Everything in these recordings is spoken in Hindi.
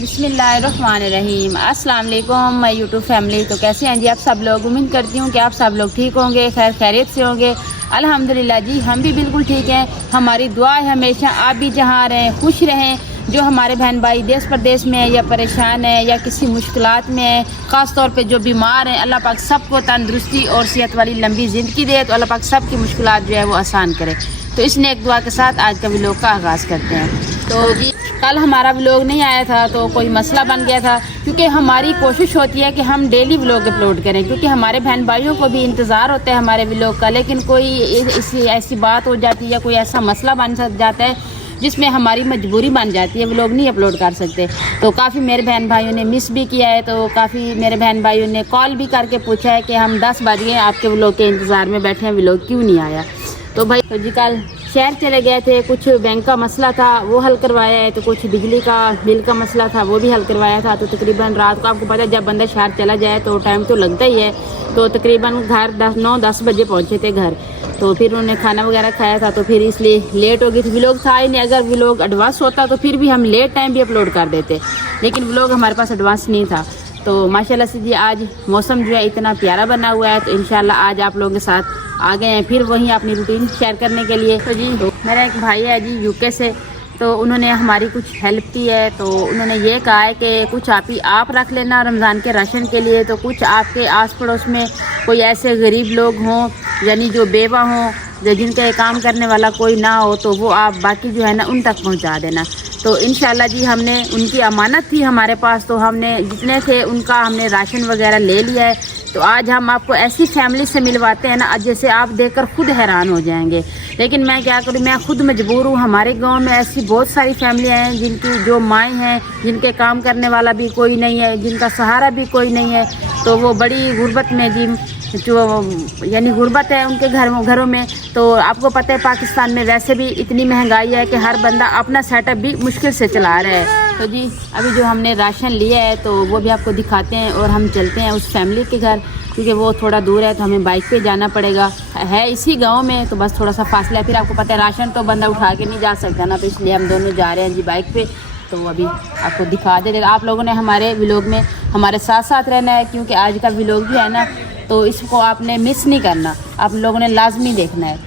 बिस्मिल्लाहिर्रहमानिर्रहीम। अस्सलाम वालेकुम माय यूट्यूब फैमिली। तो कैसे हैं जी आप सब लोग? उम्मीद करती हूँ कि आप सब लोग ठीक होंगे, खैर खैरियत से होंगे। अल्हम्दुलिल्लाह जी हम भी बिल्कुल ठीक हैं। हमारी दुआ है हमेशा आप भी जहाँ रहें खुश रहें। जो हमारे बहन भाई देश प्रदेश में है या परेशान है या किसी मुश्किलात में है, ख़ास तौर पे जो बीमार हैं, अल्लाह पाक सबको तंदुरुस्ती और सेहत वाली लंबी ज़िंदगी दे। तो अल्लाह पाक सबकी मुश्किलात जो है वो आसान करे। तो इस नेक दुआ के साथ आज का व्लॉग का आगाज़ करते हैं। तो जी कल हमारा व्लॉग नहीं आया था तो कोई मसला बन गया था, क्योंकि हमारी कोशिश होती है कि हम डेली व्लॉग अपलोड करें, क्योंकि हमारे बहन भाइयों को भी इंतज़ार होता है हमारे व्लॉग का। लेकिन कोई ऐसी बात हो जाती है या कोई ऐसा मसला बन जाता है जिसमें हमारी मजबूरी बन जाती है, व्लॉग नहीं अपलोड कर सकते। तो काफ़ी मेरे बहन भाइयों ने मिस भी किया है। तो काफ़ी मेरे बहन भाइयों ने कॉल भी करके पूछा है कि हम 10 बज गए आपके व्लॉग के इंतज़ार में बैठे हैं, व्लॉग क्यों नहीं आया। तो भाई तो जी कल शहर चले गए थे, कुछ बैंक का मसला था वो हल करवाया है, तो कुछ बिजली का बिल का मसला था वो भी हल करवाया था। तो तकरीबन रात को आपको पता है जब बंदा शहर चला जाए तो टाइम तो लगता ही है। तो तकरीबन घर 9-10 बजे पहुँचे थे घर। तो फिर उन्होंने खाना वगैरह खाया था, तो फिर इसलिए लेट हो गई थी। व्लॉग था ही नहीं, अगर व्लॉग एडवांस होता तो फिर भी हम लेट टाइम भी अपलोड कर देते, लेकिन व्लॉग हमारे पास एडवांस नहीं था। तो माशाल्लाह से जी आज मौसम जो है इतना प्यारा बना हुआ है। तो इंशाल्लाह आज आप लोगों के साथ आ गए हैं फिर वहीं अपनी रूटीन शेयर करने के लिए। तो जी मेरा एक भाई है जी यूके से, तो उन्होंने हमारी कुछ हेल्प की है। तो उन्होंने ये कहा है कि कुछ आप रख लेना रमज़ान के राशन के लिए। तो कुछ आपके आस पड़ोस में कोई ऐसे गरीब लोग हों, यानी जो बेवा हों, जो जिनका काम करने वाला कोई ना हो, तो वो आप बाकी जो है ना उन तक पहुंचा देना। तो इंशाल्लाह जी हमने उनकी अमानत थी हमारे पास, तो हमने जितने थे उनका हमने राशन वगैरह ले लिया है। तो आज हम आपको ऐसी फैमिली से मिलवाते हैं ना जैसे आप देखकर खुद हैरान हो जाएंगे। लेकिन मैं क्या करूँ, मैं खुद मजबूर हूँ। हमारे गांव में ऐसी बहुत सारी फैमिलियाँ हैं जिनकी जो माएँ हैं, जिनके काम करने वाला भी कोई नहीं है, जिनका सहारा भी कोई नहीं है। तो वो बड़ी गुर्बत में जी जो यानी गुर्बत है उनके घरों में। तो आपको पता है पाकिस्तान में वैसे भी इतनी महंगाई है कि हर बंदा अपना सेटअप भी मुश्किल से चला रहा है। तो जी अभी जो हमने राशन लिया है तो वो भी आपको दिखाते हैं और हम चलते हैं उस फैमिली के घर, क्योंकि वो थोड़ा दूर है तो हमें बाइक पे जाना पड़ेगा। है इसी गांव में, तो बस थोड़ा सा फासला है। फिर आपको पता है राशन तो बंदा उठा के नहीं जा सकता ना, तो इसलिए हम दोनों जा रहे हैं जी बाइक पे। तो अभी आपको दिखा दे। आप लोगों ने हमारे व्लॉग में हमारे साथ साथ रहना है, क्योंकि आज का व्लॉग जो है ना तो इसको आपने मिस नहीं करना, आप लोगों ने लाजमी देखना है।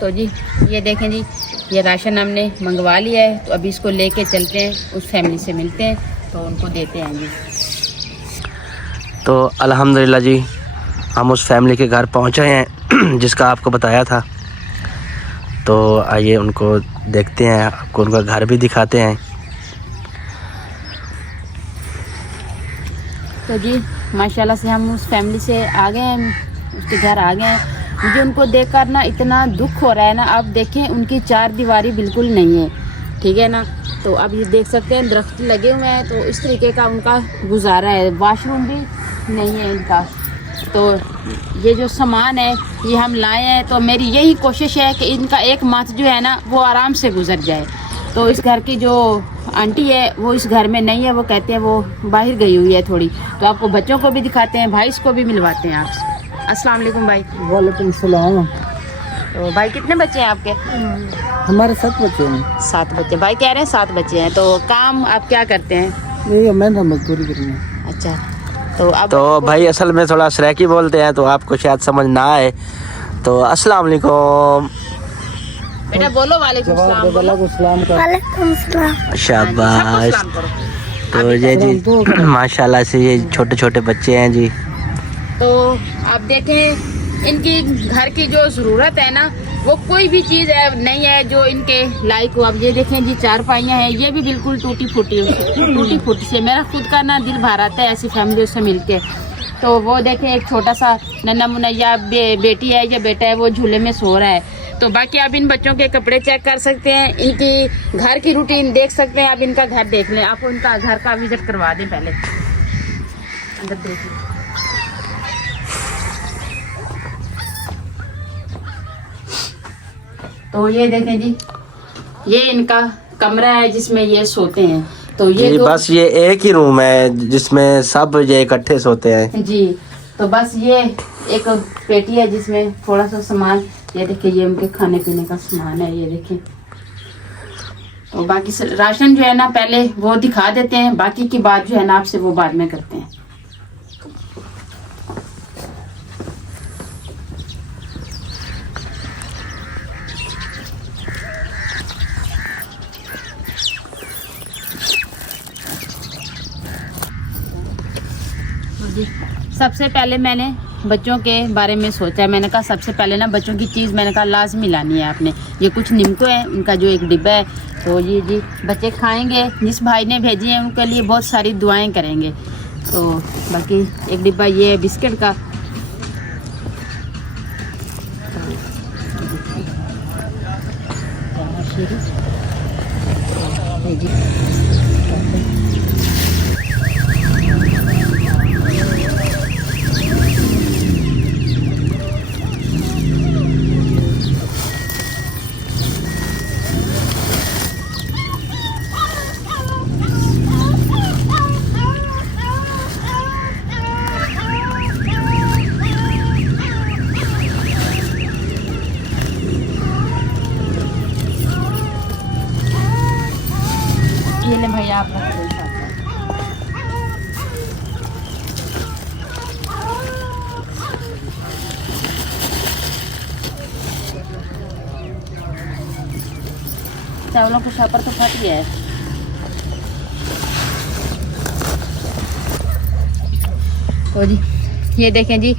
तो जी ये देखें जी, ये राशन हमने मंगवा लिया है। तो अभी इसको लेके चलते हैं उस फैमिली से मिलते हैं, तो उनको देते हैं जी। तो अल्हम्दुलिल्लाह जी हम उस फैमिली के घर पहुंचे हैं जिसका आपको बताया था। तो आइए उनको देखते हैं, आपको उनका घर भी दिखाते हैं। तो जी माशाल्लाह से हम उस फैमिली से आ गए हैं, उसके घर आ गए हैं। मुझे उनको देखकर ना इतना दुख हो रहा है ना। आप देखें उनकी चार दीवारी बिल्कुल नहीं है, ठीक है ना। तो अब ये देख सकते हैं दरख्त लगे हुए हैं, तो इस तरीके का उनका गुजारा है। वॉशरूम भी नहीं है इनका। तो ये जो सामान है ये हम लाए हैं, तो मेरी यही कोशिश है कि इनका एक माह जो है ना वो आराम से गुजर जाए। तो इस घर की जो आंटी है वो इस घर में नहीं है, वो कहते हैं वो बाहर गई हुई है थोड़ी। तो आपको बच्चों को भी दिखाते हैं, भाई को भी मिलवाते हैं आपसे। अस्सलाम वालेकुम भाई। वालेकुम सलाम। तो भाई कितने बच्चे हैं आपके? हमारे 7 बच्चे हैं। 7 बच्चे। भाई कह रहे हैं 7 बच्चे हैं। तो काम आप क्या करते हैं? नहीं, मेहनत मजदूरी करनी है। अच्छा। तो अब तो भाई असल में थोड़ा सराइकी बोलते हैं तो आपको शायद समझ ना आए। तो अस्सलाम वालेकुम बेटा बोलो। वालेकुम सलाम बोलो। शाबाश। तो ये जी माशाल्लाह से ये छोटे छोटे बच्चे हैं जी। तो आप देखें इनकी घर की जो ज़रूरत है ना वो कोई भी चीज़ है नहीं है जो इनके लायक हो। अब ये देखें जी 4 पाइयाँ हैं, ये भी बिल्कुल टूटी फूटी से। मेरा खुद का ना दिल भर आता है ऐसी फैमिली से मिलके। तो वो देखें एक छोटा सा नन्ना मुन्ना बेटी है या बेटा है, वो झूले में सो रहा है। तो बाकी आप इन बच्चों के कपड़े चेक कर सकते हैं, इनकी घर की रूटीन देख सकते हैं। आप इनका घर देख लें, आप उनका घर का विजिट करवा दें पहले। अंदर देखिए। तो ये देखें जी, ये इनका कमरा है जिसमें ये सोते हैं। तो ये बस ये एक ही रूम है जिसमें सब ये इकट्ठे सोते हैं जी। तो बस ये एक पेटी है जिसमें थोड़ा सा सामान, ये देखिए ये उनके खाने पीने का सामान है, ये देखिए। तो बाकी राशन जो है ना पहले वो दिखा देते हैं, बाकी की बात जो है ना आपसे वो बाद में करते हैं। सबसे पहले मैंने बच्चों के बारे में सोचा। मैंने कहा सबसे पहले ना बच्चों की चीज़ मैंने कहा लाजमी लानी है आपने। ये कुछ निमको है, उनका जो एक डिब्बा है, तो ये जी बच्चे खाएंगे। जिस भाई ने भेजी है उनके लिए बहुत सारी दुआएं करेंगे। तो बाकी एक डिब्बा ये है बिस्किट का। ये ले भैया आप रख दो। चावलों को छापर तो फट गया है। तो जी ये देखें जी,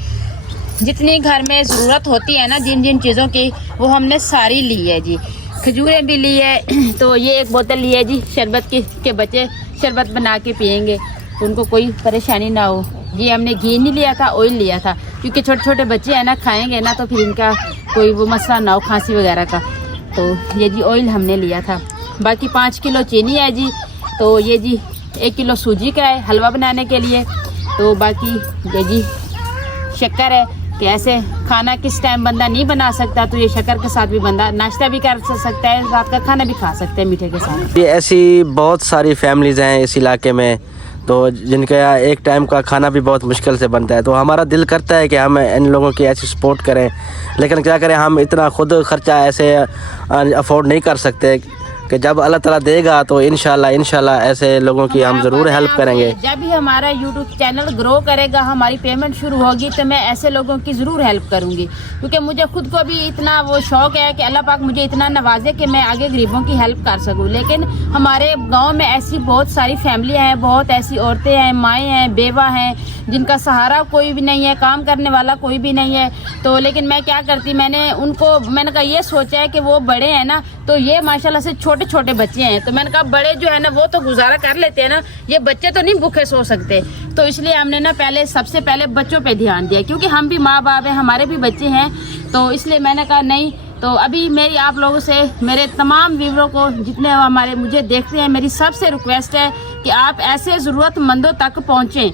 जितनी घर में ज़रूरत होती है ना जिन जिन चीज़ों की, वो हमने सारी ली है जी। खजूरें भी ली है, तो ये एक बोतल ली है जी शरबत की, के बच्चे शरबत बना के पियेंगे, उनको कोई परेशानी ना हो। ये हमने घी नहीं लिया था, ऑयल लिया था, क्योंकि छोटे छोटे बच्चे हैं ना, खाएंगे ना तो फिर इनका कोई वो मसला ना हो खांसी वगैरह का। तो ये जी ऑयल हमने लिया था। बाकी 5 किलो चीनी है जी। तो ये जी 1 किलो सूजी का है हलवा बनाने के लिए। तो बाकी ये जी शक्कर है कि ऐसे खाना किस टाइम बंदा नहीं बना सकता, तो ये शक्कर के साथ भी बंदा नाश्ता भी कर सकता है, रात का खाना भी खा सकते हैं मीठे के साथ। ये ऐसी बहुत सारी फैमिलीज़ हैं इस इलाके में, तो जिनका एक टाइम का खाना भी बहुत मुश्किल से बनता है। तो हमारा दिल करता है कि हम इन लोगों की ऐसी सपोर्ट करें, लेकिन क्या करें, हम इतना खुद खर्चा ऐसे अफोर्ड नहीं कर सकते कि जब अल्लाह ताला देगा तो इंशाल्लाह ऐसे लोगों की हम ज़रूर हेल्प करेंगे। जब भी हमारा यूट्यूब चैनल ग्रो करेगा, हमारी पेमेंट शुरू होगी, तो मैं ऐसे लोगों की ज़रूर हेल्प करूंगी, क्योंकि मुझे खुद को भी इतना वो शौक़ है कि अल्लाह पाक मुझे इतना नवाजे कि मैं आगे गरीबों की हेल्प कर सकूं। लेकिन हमारे गाँव में ऐसी बहुत सारी फैमिलियाँ हैं, बहुत ऐसी औरतें हैं, माएँ हैं, बेवा हैं, जिनका सहारा कोई भी नहीं है, काम करने वाला कोई भी नहीं है। तो लेकिन मैं क्या करती, मैंने कहा ये सोचा है कि वो बड़े हैं ना, तो ये माशाल्लाह से छोटे छोटे बच्चे हैं, तो मैंने कहा बड़े जो है ना वो तो गुजारा कर लेते हैं ना, ये बच्चे तो नहीं भूखे सो सकते। तो इसलिए हमने ना सबसे पहले बच्चों पे ध्यान दिया, क्योंकि हम भी माँ बाप हैं, हमारे भी बच्चे हैं। तो इसलिए मैंने कहा नहीं, तो अभी मेरी आप लोगों से, मेरे तमाम व्यूअरों को, जितने हमारे मुझे देखते हैं, मेरी सबसे रिक्वेस्ट है कि आप ऐसे ज़रूरतमंदों तक पहुँचें।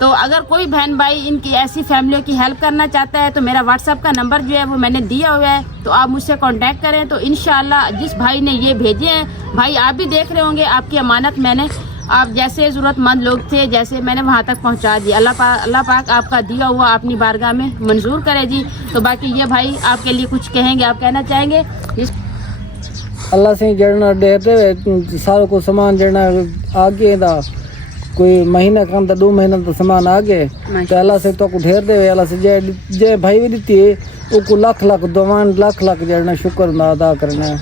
तो अगर कोई बहन भाई इनकी ऐसी फैमिलियों की हेल्प करना चाहता है, तो मेरा व्हाट्सएप का नंबर जो है वो मैंने दिया हुआ है, तो आप मुझसे कांटेक्ट करें। तो इंशाल्लाह जिस भाई ने ये भेजे हैं, भाई आप भी देख रहे होंगे, आपकी अमानत मैंने, आप जैसे ज़रूरतमंद लोग थे जैसे मैंने वहाँ तक पहुँचा दिया। अल्लाह पाक आपका दिया हुआ अपनी बारगाह में मंजूर करे जी। तो बाकी ये भाई आपके लिए कुछ कहेंगे, आप कहना चाहेंगे? अल्लाह से जड़ना देते सारों को सामान जड़ना आगे दा कोई महीना काम था, 2 महीना तो सामान आगे, तो अल्लाह से तो को ढेर दे, अल्लाह से जे भाई भी देती है उसको लाख लाख दुआन लाख लाख जड़ना शुक्र अदा करना है।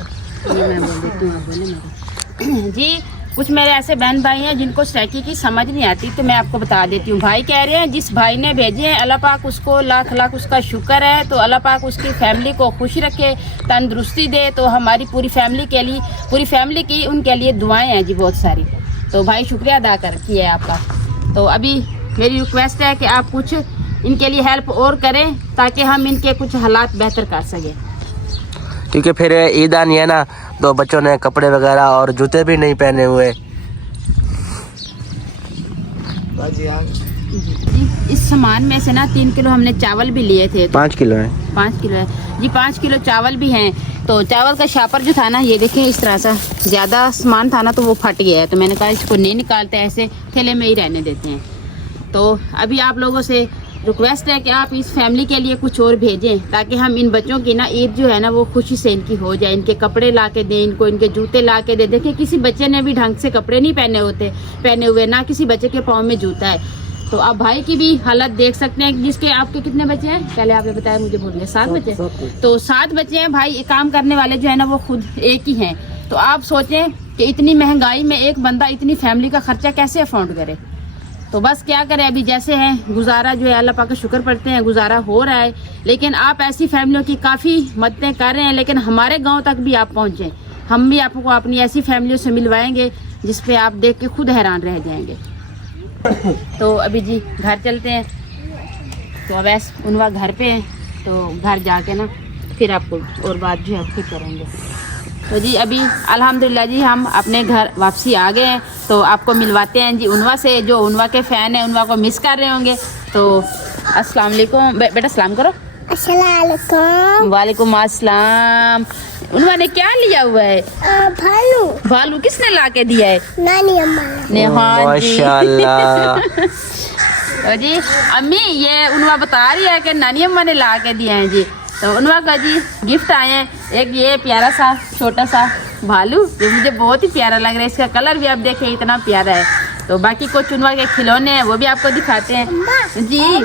जी कुछ मेरे ऐसे बहन भाई हैं जिनको सैकी की समझ नहीं आती, तो मैं आपको बता देती हूँ। भाई कह रहे हैं जिस भाई ने भेजे हैं अल्लाह पाक उसको लाख लाख उसका शुक्र है, तो अल्लाह पाक उसकी फैमिली को खुश रखे, तंदुरुस्ती दे। तो हमारी पूरी फैमिली की उनके लिए दुआएं हैं जी बहुत सारी। तो भाई शुक्रिया अदा किया है आपका। तो अभी मेरी रिक्वेस्ट है कि आप कुछ इनके लिए हेल्प और करें, ताकि हम इनके कुछ हालात बेहतर कर सकें, क्योंकि फिर ईद आनी है ना, तो बच्चों ने कपड़े वगैरह और जूते भी नहीं पहने हुए। इस सामान में से ना 3 किलो हमने चावल भी लिए थे। 5 किलो है। 5 किलो है जी, 5 किलो चावल भी हैं। तो चावल का शापर जो था ना, ये देखें इस तरह सा ज़्यादा सामान था ना, तो वो फट गया है। तो मैंने कहा इसको नहीं निकालते, ऐसे थैले में ही रहने देते हैं। तो अभी आप लोगों से रिक्वेस्ट है कि आप इस फैमिली के लिए कुछ और भेजें, ताकि हम इन बच्चों की ना ईद जो है ना वो खुशी से इनकी हो जाए। इनके कपड़े ला के दें, इनको इनके जूते ला के दें। देखिए किसी बच्चे ने भी ढंग से कपड़े नहीं पहने हुए, ना किसी बच्चे के पाँव में जूता है। तो आप भाई की भी हालत देख सकते हैं, जिसके आपके कितने बच्चे हैं, पहले आपने बताया, मुझे भूल गया, 7 बच्चे। तो 7 बच्चे हैं भाई, काम करने वाले जो है ना वो खुद एक ही हैं। तो आप सोचें कि इतनी महंगाई में एक बंदा इतनी फैमिली का खर्चा कैसे अफोर्ड करे। तो बस क्या करें, अभी जैसे हैं गुजारा जो है, अल्लाह पाक का शुक्र पढ़ते हैं, गुजारा हो रहा है। लेकिन आप ऐसी फैमिलियों की काफ़ी मददें कर रहे हैं, लेकिन हमारे गाँव तक भी आप पहुँचें, हम भी आपको अपनी ऐसी फैमिलियों से मिलवाएंगे जिस पे आप देख के खुद हैरान रह जाएंगे। तो अभी जी घर चलते हैं। तो अब ऐसे उनवा घर पे हैं, तो घर जाके ना फिर आपको और बात जो है फिर करेंगे। तो जी अभी अल्हम्दुलिल्लाह जी हम अपने घर वापसी आ गए हैं। तो आपको मिलवाते हैं जी उनवा से, जो उनवा के फ़ैन हैं, उनवा को मिस कर रहे होंगे। तो अस्सलाम वालेकुम बेटा, सलाम करो। अस्सलाम वालेकुम। वालेकुम अस्सलाम। उनवा ने क्या लिया हुआ है? भालू। भालू किसने ला के दिया है? नानी अम्मा ने। हाँ जी माशाल्लाह। तो जी अम्मी ये उनवा बता रही है कि नानी अम्मा ने ला के दिए हैं जी। तो उनवा का जी गिफ्ट आए हैं, एक ये प्यारा सा छोटा सा भालू, जो मुझे बहुत ही प्यारा लग रहा है। इसका कलर भी आप देखें इतना प्यारा है। तो बाकी कुछ उनवा के खिलौने हैं, वो भी आपको दिखाते हैं जी।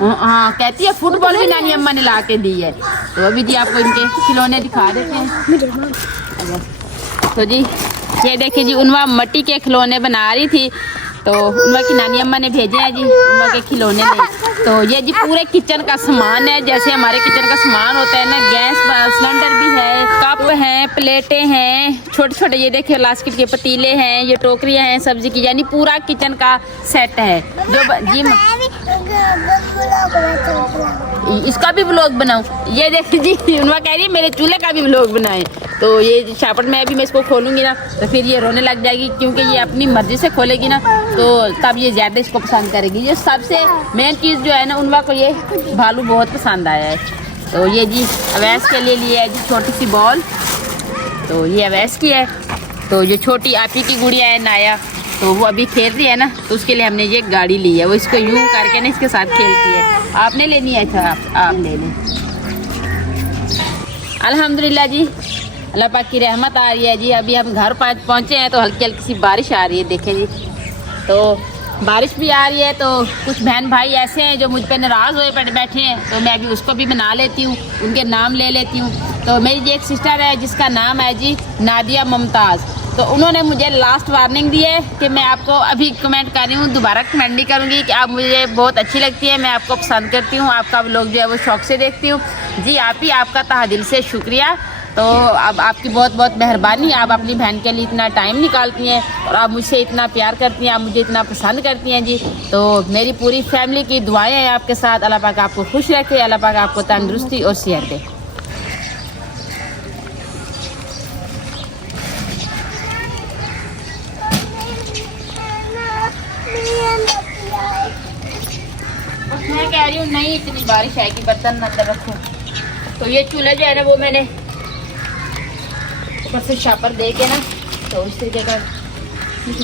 हाँ कहती है फुटबॉल भी नानी अम्मा ने ला के दी है। तो अभी जी आपको इनके खिलौने दिखा देते हैं। तो जी ये देखिए जी, उनवा मिट्टी के खिलौने बना रही थी, तो उनवा की नानी अम्मा ने भेजे हैं जी उनवा के खिलौने में। तो ये जी पूरे किचन का सामान है, जैसे हमारे किचन का सामान होता है ना, गैस सिलेंडर भी है, कप हैं, प्लेटें हैं, छोटे छोटे ये देखिए प्लास्टिक के पतीले हैं, ये टोकरियां हैं सब्जी की, यानी पूरा किचन का सेट है। जो जी इसका भी व्लॉग बनाऊं, ये देखिए जी उनवा कह रही है मेरे चूल्हे का भी व्लॉग बनाए। तो ये शापट में अभी मैं इसको खोलूंगी ना तो फिर ये रोने लग जाएगी, क्योंकि ये अपनी मर्जी से खोलेगी ना, तो तब ये ज़्यादा इसको पसंद करेगी। ये सबसे मेन चीज़ जो है ना, उनवा को ये भालू बहुत पसंद आया है। तो ये जी अवैस के लिए लिया है जी छोटी सी बॉल, तो ये अवैस की है। तो ये छोटी आपी की गुड़िया है नाया, तो वो अभी खेल रही है ना, तो उसके लिए हमने ये गाड़ी ली है, वो इसको यूं करके ना इसके साथ खेलती है। आपने लेनी है? अच्छा आप ले लें। अल्हम्दुलिल्लाह जी अल्लाह पाक की रहमत आ रही है जी। अभी हम घर पहुँचे हैं तो हल्की हल्की सी बारिश आ रही है, देखें जी। तो बारिश भी आ रही है, तो कुछ बहन भाई ऐसे हैं जो मुझ पे नाराज़ हुए बैठे हैं, तो मैं अभी उसको भी बना लेती हूँ, उनके नाम ले लेती हूँ। तो मेरी जी एक सिस्टर है जिसका नाम है जी नादिया मुमताज़। तो उन्होंने मुझे लास्ट वार्निंग दी है कि मैं आपको अभी कमेंट कर रही हूँ, दोबारा कमेंट नहीं करूँगी, कि आप मुझे बहुत अच्छी लगती है, मैं आपको पसंद करती हूँ, आपका व्लॉग जो है वो शौक़ से देखती हूँ जी। आप ही आपका तहे दिल से शुक्रिया। तो अब आपकी बहुत बहुत मेहरबानी, आप अपनी बहन के लिए इतना टाइम निकालती हैं और आप मुझसे इतना प्यार करती हैं, आप मुझे इतना पसंद करती हैं जी। तो मेरी पूरी फैमिली की दुआएं हैं आपके साथ। अल्लाह पाक आपको खुश रखे, अल्लाह पाक आपको तंदुरुस्ती और सेहत दे। मैं कह रही हूँ नहीं इतनी बारिश है कि बर्तन अंदर रखो। तो ये चूल्हा जो है ना वो मैंने ऊपर से शापर दे के ना, तो इस तरीके का,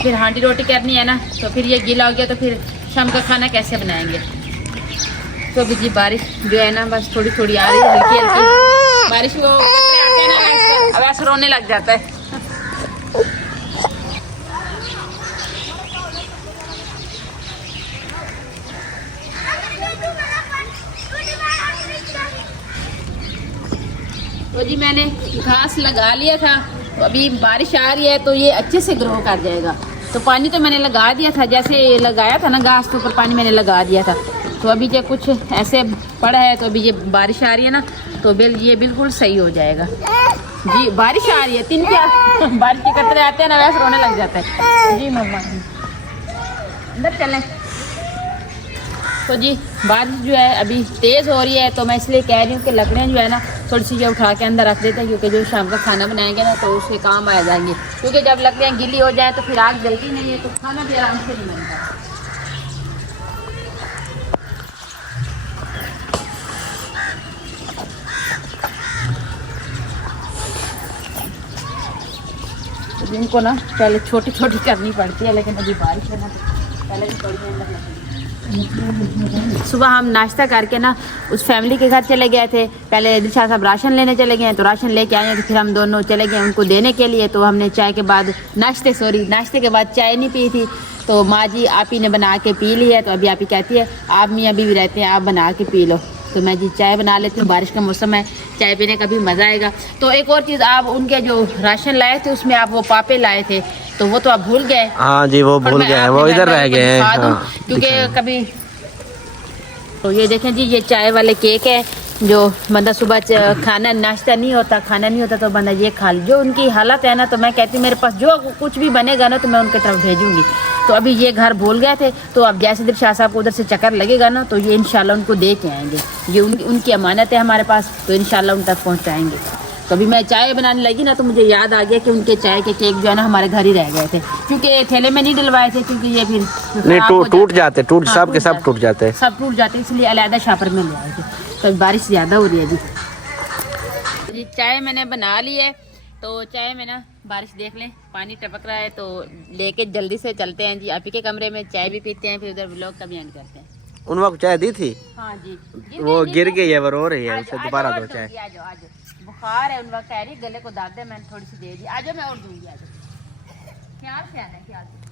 फिर हांडी रोटी करनी है ना, तो फिर ये गीला हो गया तो फिर शाम का खाना कैसे बनाएंगे। तो अभी जी बारिश जो है ना बस थोड़ी थोड़ी आ रही है, हल्की हल्की बारिश। वो अब ऐसा रोने लग जाता है। तो जी मैंने घास लगा लिया था, तो अभी बारिश आ रही है तो ये अच्छे से ग्रो कर जाएगा। तो पानी तो मैंने लगा दिया था, जैसे लगाया था ना घास के ऊपर पानी मैंने लगा दिया था। तो अभी जो कुछ ऐसे पड़ा है, तो अभी ये बारिश आ रही है ना, तो ये बिल्कुल सही हो जाएगा जी। बारिश आ रही है, 3 प्यार बारिश के कतरे आते हैं ना, वैसे रोने लग जाता है जी। मम्मा अंदर चलें। तो जी बारिश जो है अभी तेज़ हो रही है, तो मैं इसलिए कह रही हूँ कि लकड़ियाँ जो है ना थोड़ी सी जो उठा के अंदर रख देते हैं, क्योंकि जो शाम का खाना बनाएंगे ना तो उसके काम आ जाएंगे। क्योंकि जब लकड़ियाँ गीली हो जाए तो फिर आग जलती नहीं है, तो खाना भी आराम से नहीं बनता। तो इनको ना पहले छोटी छोटी करनी पड़ती है, लेकिन अभी बारिश है ना, पहले भी थोड़ी मेहनत लगती है। सुबह हम नाश्ता करके ना उस फैमिली के घर चले गए थे। पहले दिलशाद साहब राशन लेने चले गए, तो राशन लेके आए हैं, तो फिर हम दोनों चले गए उनको देने के लिए। तो हमने चाय के बाद नाश्ते के बाद चाय नहीं पी थी, तो माँ जी आप ही ने बना के पी ली है। तो अभी आप ही कहती है आप मियाँ अभी भी रहते हैं, आप बना के पी लो। तो मैं जी चाय बना लेती हूँ, बारिश का मौसम है, चाय पीने का भी मज़ा आएगा। तो एक और चीज़, आप उनके जो राशन लाए थे उसमें आप वो पापे लाए थे, तो वो तो आप भूल गए। हाँ जी, वो भूल गए हैं, वो इधर रह गए हैं। हाँ, क्योंकि कभी तो ये देखें जी, ये चाय वाले केक है जो बंदा सुबह खाना नाश्ता नहीं होता तो बंदा ये खा ले। जो उनकी हालत है ना, तो मैं कहती हूँ मेरे पास जो कुछ भी बनेगा ना तो मैं उनके तरफ भेजूंगी। तो अभी ये घर भूल गए थे, तो अब जैसे दिलशाद साहब को उधर से चक्कर लगेगा ना, तो ये इंशाल्लाह उनको दे के आएंगे। ये उनकी अमानत है हमारे पास, तो इंशाल्लाह उन तक पहुँचाएंगे। तो अभी मैं चाय बनाने लगी ना, तो मुझे याद आ गया कि उनके चाय के केक जो है ना हमारे घर ही रह गए थे, क्योंकि थैले में नहीं डलवाए थे, क्योंकि ये फिर नहीं टूट जाते, सब के सब टूट जाते, इसलिए अलहदा शापर में ले आए थे। तो बारिश ज़्यादा हो रही है जी चाय मैंने बना ली है। तो चाय में ना बारिश देख लें, पानी टपक रहा है, तो लेके जल्दी से चलते हैं जी आप ही के कमरे में, चाय भी पीते हैं, फिर उधर व्लॉग का भी एंड करते हैं। उन वक्त चाय दी थी? हाँ जी, वो गिर गई है, वो रो रही है, उसे दोबारा दो चाय। आज बुखार है, उन वक्त कह रही गले को दाद दे, मैंने थोड़ी सी दे दी। आज मैं और दूंगी। आज ख्याल से आना, ख्याल से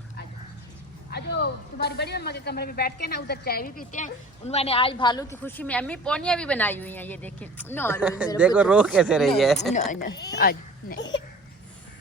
आज तुम्हारी बड़ी मम्मा के कमरे में बैठ के ना उधर चाय भी पीते हैं। उन्होंने आज भालू की खुशी में अम्मी पोनिया भी बनाई हुई हैं, ये देखिए। देखो रो कैसे रही है। आज नहीं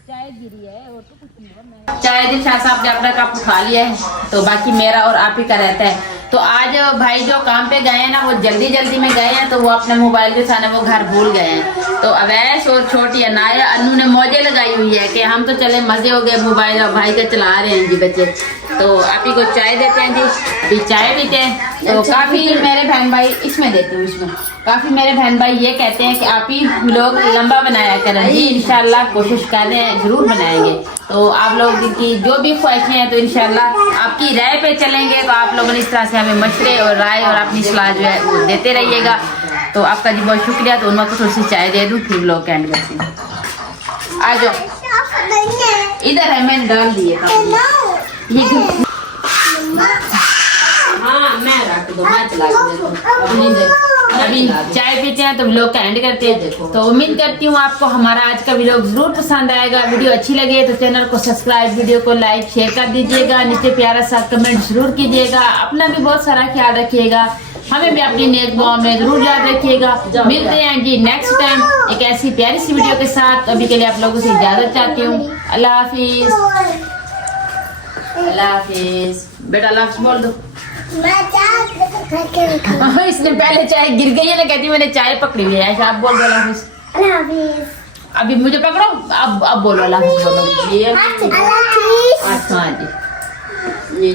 चाय गिरी है और तो कुछ नहीं। चाय दिलशाद साहब ने अपना कप उठा लिया है, तो बाकी मेरा और आप ही का रहता है। तो आज भाई जो काम पे गए हैं ना, वो जल्दी में गए हैं, तो वो अपने मोबाइल के सामने वो घर भूल गए हैं। तो अवैश और छोटी अनाया अन्नू ने मौजे लगाई हुई है कि हम तो चले मजे हो गए, मोबाइल और भाई का चला रहे हैं जी बच्चे। तो आप ही को चाय देते हैं जी, अभी चाय पीते हैं। तो काफी मेरे बहन भाई इसमें देती हूँ, इसमें काफी मेरे बहन भाई ये कहते हैं कि आप ही लोग लंबा बनाया करें जी। इंशाल्लाह कोशिश कर रहे हैं, जरूर बनाएंगे। तो आप लोग की जो भी ख्वाहिशें हैं, तो इंशाल्लाह आपकी राय पे चलेंगे। तो आप लोगों ने इस तरह से हमें मशवरे और राय और अपनी सलाह जो है वो देते रहिएगा। तो आपका जी बहुत शुक्रिया। तो उनको थोड़ी सी चाय दे दूँ, फिर लोग कैंड करते हैं। आ जाओ, इधर है, मैंने डाल दिए। हाँ मैं रख दो, मैं चला अभी चाय पीते हैं, तो व्लॉग का एंड करते हैं। तो उम्मीद करती हूँ आपको हमारा आज का व्लॉग जरूर पसंद आएगा। वीडियो अच्छी लगे तो चैनल को सब्सक्राइब, वीडियो को लाइक शेयर कर दीजिएगा, नीचे प्यारा सा कमेंट जरूर कीजिएगा। अपना भी बहुत सारा ख्याल रखिएगा, हमें भी अपनी नेक दुआ में जरूर याद रखिएगा। मिलते हैं जी नेक्स्ट टाइम एक ऐसी प्यारी सी वीडियो के साथ। अभी के लिए आप लोगों से इजाजत चाहती हूँ। अल्लाह हाफिज। अल्लाह हाफिज बेटा, अल्लाह हाफिज बोल दो। इसने पहले चाय गिर गई है ना, कहती मैंने चाय पकड़ी हुई है। आप बोल दो अल्लाह हाफिज। अभी मुझे पकड़ो, अब बोलो अल्लाह हाफिज बोलो। ये हाँ जी, ये